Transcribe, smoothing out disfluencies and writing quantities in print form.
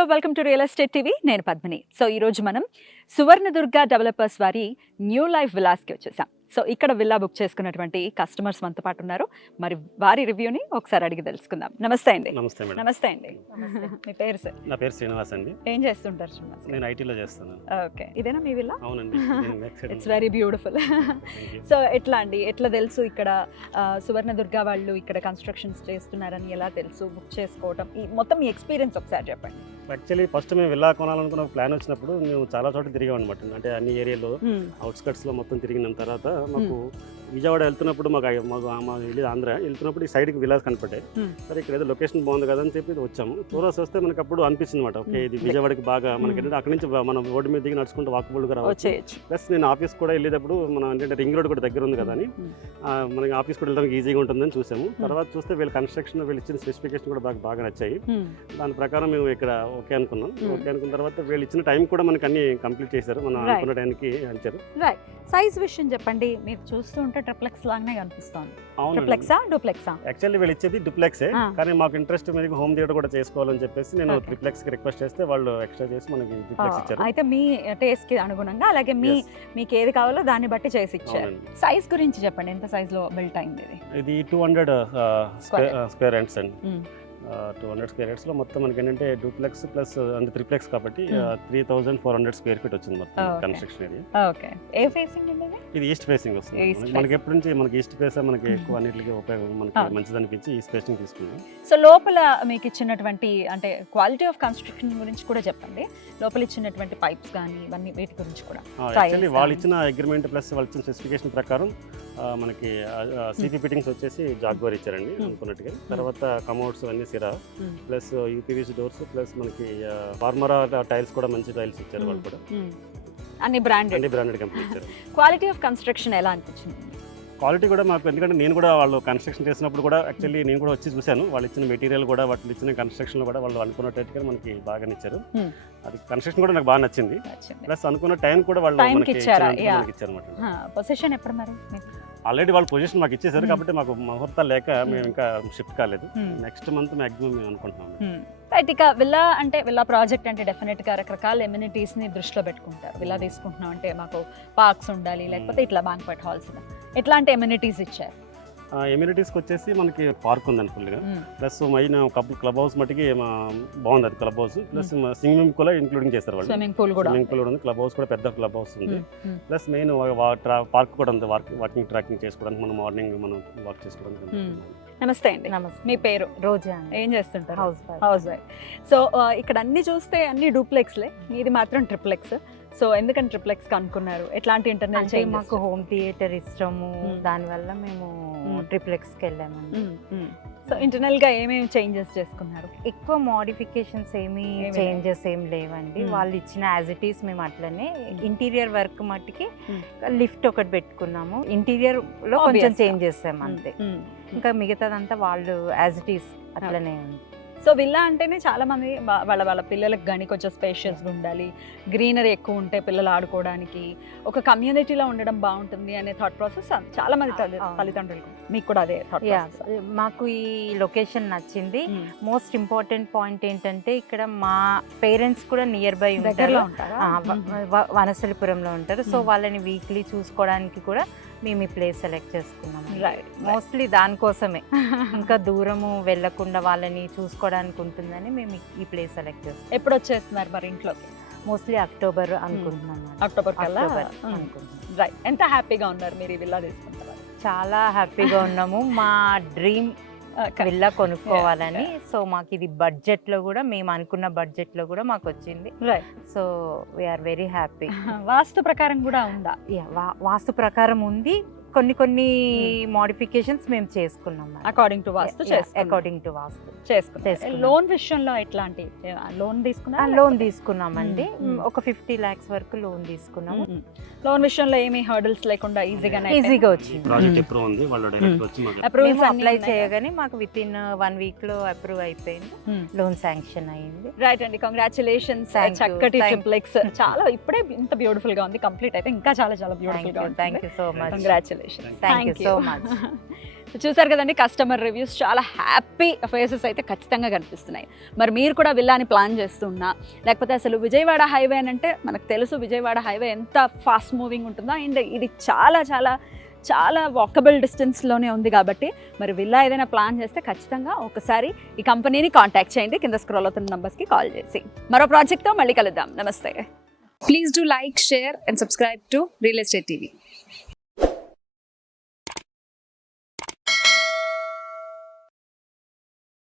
Hello welcome to real estate TV. నేను Padmini. So ఈరోజు మనం సువర్ణదుర్గ డెవలపర్స్ వారి న్యూ లైఫ్ విలాస్కి వచ్చేసాం. సో ఇక్కడ విల్లా బుక్ చేసుకున్నటువంటి కస్టమర్స్ మనతో పాటు ఉన్నారు. మరి వారి రివ్యూని ఒకసారి అడిగి తెలుసుకుందాం. నమస్తే అండి. నమస్తే మేడం. నమస్తే అండి. మీ పేరు సార్? నా పేరు శ్రీనివాస్ అండి. ఏం చేస్తుంటారు శ్రీనివాస్? నేను ఐటీలో చేస్తాను. ఓకే, ఇదేనా మీ విల్లా? అవునండి. It's very beautiful. సో ఎట్లా అండి, ఎట్లా తెలుసు ఇక్కడ సువర్ణదుర్గ వాళ్ళు ఇక్కడ కన్స్ట్రక్షన్స్ చేస్తున్నారని ఎలా తెలుసు? బుక్ చేసుకోవటం ఈ మొత్తం మీ ఎక్స్పీరియన్స్ ఒకసారి చెప్పండి. యాక్చువల్లీ ఫస్ట్ మేము విల్లా కొనాలనుకున్న ఒక ప్లాన్ వచ్చినప్పుడు మేము చాలా చోట్ల తిరిగాం అనమాట. అంటే అన్ని ఏరియాలో అవుట్స్కట్స్లో మొత్తం తిరిగిన తర్వాత మాకు విజయవాడ వెళ్తున్నప్పుడు మా ఇల్లు ఆంధ్ర వెళ్తున్నప్పుడు ఈ సైడ్కి విలాస్ కనపడ్డాయి. సరే ఇక్కడ ఏదో లొకేషన్ బాగుంది కదా అని చెప్పి వచ్చాము. టూరస్ వస్తే మనకు అప్పుడు అనిపించింది అనమాట, ఓకే ఇది విజయవాడకి బాగా మనకి అక్కడి నుంచి మనం రోడ్డు మీద దిగి నడుచుకుంటూ వాకబుల్గా రావచ్చు. ప్లస్ నేను ఆఫీస్ కూడా వెళ్ళేటప్పుడు మనం ఏంటంటే రింగ్ రోడ్ కూడా దగ్గర ఉంది కదా అని మనకి ఆఫీస్ కూడా వెళ్ళడానికి ఈజీగా ఉంటుందని చూసాము. తర్వాత చూస్తే వీళ్ళ కన్స్ట్రక్షన్ వీళ్ళు ఇచ్చిన స్పెసిఫికేషన్ కూడా బాగా నచ్చాయి. దాని ప్రకారం మేము ఇక్కడ ఓకే అనుకున్నాం. ఓకే అనుకున్న తర్వాత వీళ్ళు ఇచ్చిన టైం కూడా మనకి అన్ని కంప్లీట్ చేశారు. మనం అనుకున్న టైంకి అంచారు. సైజ్ విషయం చెప్పండి. మీరు చూస్తుంటే ట్రిప్లెక్స్ లాగానే కనిపిస్తుంది. ట్రిప్లెక్సా డూప్లెక్సా? యాక్చువల్లీ వీళ్ళు ఇచ్చేది డూప్లెక్సే, కానీ మాకు ఇంట్రెస్ట్ మీద హోమ్ థియేటర్ కూడా చేసుకోవాలని చెప్పేసి నేను ట్రిప్లెక్స్ కి రిక్వెస్ట్ చేస్తే వాళ్ళు ఎక్స్ట్రా చేసి మనకి ట్రిప్లెక్స్ ఇచ్చారు. అయితే మీ టేస్ట్ కి అనుగుణంగా అలాగే మీకు ఏది కావాలో దాన్ని బట్టి చేసి ఇచ్చారు. సైజ్ గురించి చెప్పండి, ఎంత సైజ్ లో బిల్ట్ అయింది ఇది? 200 స్క్వేర్ యార్డ్స్ అండి. 200 స్క్వేర్ యార్డ్స్లో మొత్తం మనకి ఏంటంటే డూప్లెక్స్ ప్లస్ అంటే త్రిప్లెక్స్ కాబట్టి 3400 స్క్వేర్ ఫీట్ వచ్చింది మొత్తం కన్స్ట్రక్షన్ ఏరియా. ఓకే, ఏ ఫేసింగ్ అండి ఇది? ఈస్ట్ ఫేసింగ్ వస్తుంది. మనకి ఎప్పటి నుంచి మనకి ఈస్ట్ ఫేస్ మనకి ఎక్కువ అన్నిటికీ ఉపయోగం, మనకి మంచిది అనిపించి ఈస్ట్ ఫేసింగ్ తీసుకున్నాం. సో లోపల మీకు ఇచ్చినటువంటి అంటే క్వాలిటీ ఆఫ్ కన్స్ట్రక్షన్ గురించి కూడా చెప్పండి. లోపల ఇచ్చినటువంటి పైప్స్ కానీ ఇవన్నీ వీటి గురించి కూడా. యాక్చువల్లీ వాళ్ళు ఇచ్చిన అగ్రిమెంట్ ప్లస్ వాళ్ళు ఇచ్చిన స్పెసిఫికేషన్ ప్రకారం మనకి సిపి ఫిట్టింగ్స్ వచ్చేసి జాగ్వార్ ఇచ్చారండి అనుకున్నట్టుగా. తర్వాత కమోడ్స్ అన్ని సిరా ప్లస్ యూపీవీసీ డోర్స్ ప్లస్ మనకి ఫార్మరా టైల్స్ కూడా మంచి టైల్స్ ఇచ్చారు. వాళ్ళు కూడా అన్ని బ్రాండెడ్ కంపెనీ ఇచ్చారు. క్వాలిటీ ఆఫ్ కన్స్ట్రక్షన్ ఎలా అనిపించింది? క్వాలిటీ కూడా మాకు, ఎందుకంటే నేను కూడా వాళ్ళు కన్స్ట్రక్షన్ చేసినప్పుడు కూడా యాక్చువల్లీ నేను కూడా వచ్చి చూశాను. వాళ్ళు ఇచ్చిన మెటీరియల్ కూడా వాళ్ళు ఇచ్చిన కన్స్ట్రక్షన్ కూడా వాళ్ళు అనుకున్నట్టుగా మనకి బాగా ఇచ్చారు. అది కన్స్ట్రక్షన్ కూడా నాకు బాగా నచ్చింది. ప్లస్ అనుకున్న టైం కూడా వాళ్ళు ఇచ్చారు. పొజిషన్ ఎప్పుడు మరి? ఆల్రెడీ వాళ్ళ పొజిషన్ మాకు ఇచ్చేసారు కాబట్టి మాకు ముహూర్తాలు లేక మేము ఇంకా షిఫ్ట్ కాలేదు. నెక్స్ట్ మంత్ మాక్సిమం మేము అనుకుంటున్నాం. రైట్, ఇక విల్లా అంటే విల్లా ప్రాజెక్ట్ అంటే డెఫినెట్ గా రకరకాల ఎమ్యూనిటీస్ ని దృష్టిలో పెట్టుకుంటారు. విల్లా తీసుకుంటున్నాం అంటే మాకు పార్క్స్ ఉండాలి, లేకపోతే ఇట్లా బ్యాంక్వెట్ హాల్స్, ఎట్లాంటి ఎమ్యూనిటీస్ ఇచ్చారు? ఎమ్యూనిటీస్కి వచ్చేసి మనకి పార్క్ ఉందండి ఫుల్గా. ప్లస్ మెయిన్ క్లబ్ హౌస్ మటుకి బాగుంది. అది క్లబ్ హౌస్ ప్లస్ స్విమ్మింగ్ కూడా ఇంక్లూడింగ్ చేస్తారు వాళ్ళు. స్విమ్మింగ్ పూల్ కూడా ఉంది. క్లబ్ హౌస్ కూడా పెద్ద క్లబ్ హౌస్ ఉంది. ప్లస్ మెయిన్ పార్క్ కూడా ఉంది. వాకింగ్ ట్రాకింగ్ చేసుకోవడానికి, మనం మార్నింగ్ మనం వాక్ చేసుకోవడానికి. నమస్తే అండి. నమస్తే. మీ పేరు? రోజా. ఏం చేస్తుంటారు? House wife. సో ఇక్కడ అన్ని చూస్తే అన్ని డూప్లెక్స్లే, ఇది మాత్రం ట్రిప్లెక్స్. సో ఎందుకని ట్రిప్లెక్స్ అనుకున్నారు? ఎట్లాంటి ఇంటర్నల్ చేంజ్? మాకు హోమ్ థియేటర్ ఇష్టము, దానివల్ల మేము ట్రిప్లెక్స్కి వెళ్ళామండి. సో ఇంటర్నల్ గా ఏమేమి చేంజెస్ చేసుకున్నారు? ఎక్కువ మోడిఫికేషన్స్ చేంజెస్ ఏం లేవండి. వాళ్ళు ఇచ్చిన యాజ్ ఇట్ ఈస్ మేము అట్లనే. ఇంటీరియర్ వర్క్ మట్టికి లిఫ్ట్ ఒకటి పెట్టుకున్నాము, ఇంటీరియర్ లో కొంచెం చేంజ్ చేస్తాం అంతే. ఇంకా మిగతాదంతా వాళ్ళు యాజ్ ఇట్ ఈస్ అట్లనే ఉంది. సో విల్లా అంటేనే చాలా మంది వాళ్ళ పిల్లలకు కానీ కొంచెం స్పేషియస్గా ఉండాలి, గ్రీనరీ ఎక్కువ ఉంటే పిల్లలు ఆడుకోవడానికి, ఒక కమ్యూనిటీలో ఉండడం బాగుంటుంది అనే థాట్ ప్రాసెస్ చాలా మంది తల్లిదండ్రులకు. మీకు కూడా అదే థాట్ ప్రాసెస్? మాకు ఈ లొకేషన్ నచ్చింది. మోస్ట్ ఇంపార్టెంట్ పాయింట్ ఏంటంటే ఇక్కడ మా పేరెంట్స్ కూడా నియర్ బై ఉంటారు, వనసలిపురంలో ఉంటారు. సో వాళ్ళని వీక్లీ చూసుకోవడానికి కూడా మేము ఈ ప్లేస్ సెలెక్ట్ చేసుకున్నాము. మోస్ట్లీ దానికోసమే, ఇంకా దూరము వెళ్లకుండా వాళ్ళని చూసుకోవడానికి ఉంటుందని మేము ఈ ప్లేస్ సెలెక్ట్ చేసుకున్నాం. ఎప్పుడు వచ్చేస్తున్నారు మరి ఇంట్లోకి? మోస్ట్లీ అక్టోబర్ అనుకుంటున్నాం. అక్టోబర్ కల్లా రైట్. ఎంత హ్యాపీగా ఉన్నారు మీరు ఈ విల్లా తీసుకుంటారు? చాలా హ్యాపీగా ఉన్నాము. మా డ్రీమ్ విల్లా కొనుక్కోవాలని. సో మాకు ఇది బడ్జెట్ లో కూడా, మేము అనుకున్న బడ్జెట్ లో కూడా మాకు వచ్చింది. So we are very happy. వాస్తు ప్రకారం కూడా ఉందా? వాస్తు ప్రకారం ఉంది. కొన్ని మోడిఫికేషన్స్ మేము చేసుకున్నాం అకార్డింగ్ టు వాస్తు. చేసుకున్నాం. లోన్ విషయంలో ఎట్లాంటి లోన్ తీసుకున్నామండి? ఒక 50 lakhs వరకు లోన్ తీసుకున్నాము. లోన్ విషయంలో ఏమీ హర్డల్స్ లేకుండా ఈజీగా వచ్చింది. అప్రూవల్ అప్లై చేయగానే మాకు విత్ ఇన్ 1 week లో అప్రూవ్ అయిపోయింది, లోన్ శాంక్షన్ అయింది. రైట్ అండి, కంగ్రాచులేషన్స్. చక్కటి ట్రిప్లెక్స్ చాలా ఇప్పుడే ఇంత బ్యూటిఫుల్ గా ఉంది. కంప్లీట్ అయితే ఇంకా చాలా బ్యూటిఫుల్ గా ఉంది. Thank you so much. Congratulations. Congratulation. Thank you so much. చూసారు కదండి, కస్టమర్ రివ్యూస్ చాలా హ్యాపీ ఫేసెస్ అయితే ఖచ్చితంగా కనిపిస్తున్నాయి. మరి మీరు కూడా విల్లాని ప్లాన్ చేస్తున్నా, లేకపోతే అసలు విజయవాడ హైవే అని అంటే మనకు తెలుసు విజయవాడ హైవే ఎంత ఫాస్ట్ మూవింగ్ ఉంటుందో, అండ్ ఇది చాలా చాలా చాలా వాకబుల్ డిస్టెన్స్లోనే ఉంది కాబట్టి మరి విల్లా ఏదైనా ప్లాన్ చేస్తే ఖచ్చితంగా ఒకసారి ఈ కంపెనీని కాంటాక్ట్ చేయండి, కింద స్క్రోల్ అవుతున్న నంబర్స్కి కాల్ చేసి. మరో ప్రాజెక్ట్తో మళ్ళీ కలుద్దాం. నమస్తే. Please do like, share and subscribe to Real Estate TV.